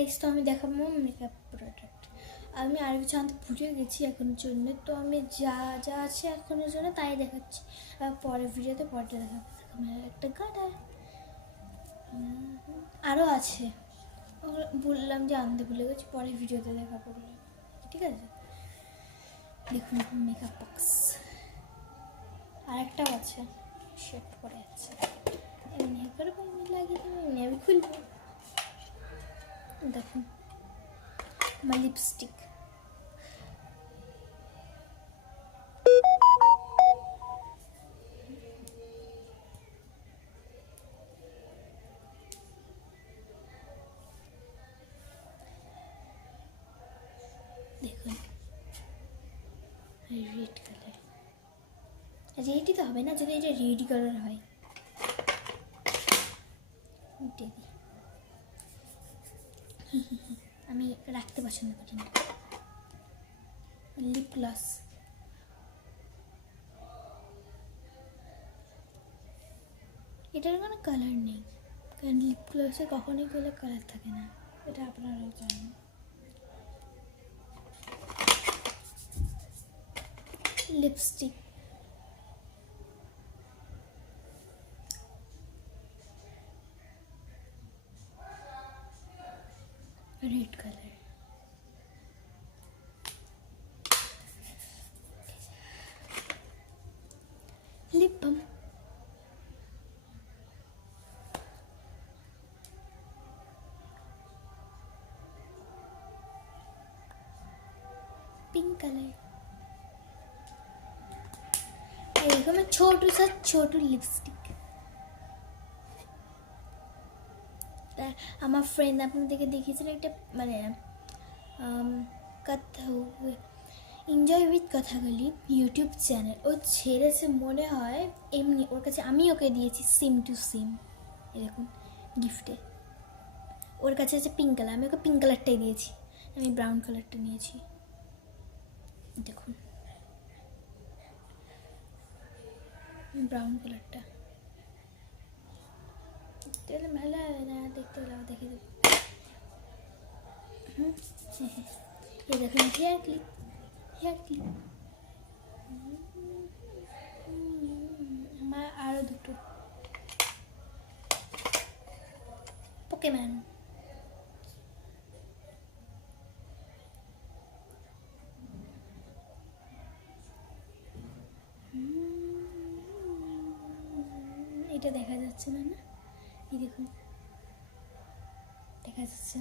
Guys, তো আমি দেখাবো মেকআপ প্রোডাক্ট। আমি আর কিছু আনতে ভুলে গেছি এখনের জন্য, তো আমি যা যা আছে এখনের জন্য তাই দেখাচ্ছি। পরের ভিডিওতে পরটা দেখাবো। একটা গাডা আরও আছে, বললাম যে আনতে ভুলে গেছি, পরের ভিডিওতে দেখাবো, ঠিক আছে? দেখুন মেকআপ বক্স আর একটাও আছে, শেড করে আছে, এমনি করে লাগিয়ে দেবো, এমনি আমি খুলবো। দেখুন আমার লিপস্টিক, দেখুন রেড কালার। রেডই তো হবে না যদি এটা রেড কালার হয়। আমি রাখতে পছন্দ করি না। লিপ গ্লস, এটার কোনো কালার নেই, কারণ লিপ গ্লসে কখনোই কোনো কালার থাকে না, এটা আপনারাও জানেন। Lipstick, red colour. Lip balm, pink colour. एरकम छोटू सा छोटू लिपस्टिक। আমার ফ্রেন্ড আপনাদেরকে দেখিয়েছিল একটা মানে কথা এনজয় উইথ কথাগুলি ইউটিউব চ্যানেল, ও ছেড়েছে মনে হয় এমনি, ওর কাছে আমি ওকে দিয়েছি সিম টু সিম এরকম গিফটে। ওর কাছে আছে পিঙ্ক কালার, আমি ওকে পিঙ্ক কালারটাই দিয়েছি, আমি ব্রাউন কালারটা নিয়েছি। দেখুন ব্রাউন কালারটা দেখতে ভালো হবে না, দেখতে হলে দেখে দেবো। এই দেখুন হেয়ার ক্লিপ, হেয়ার ক্লিপ আমার আরও দুটো পোকেম্যান। এটা দেখা যাচ্ছে না, না এই দেখুন দেখা যাচ্ছে।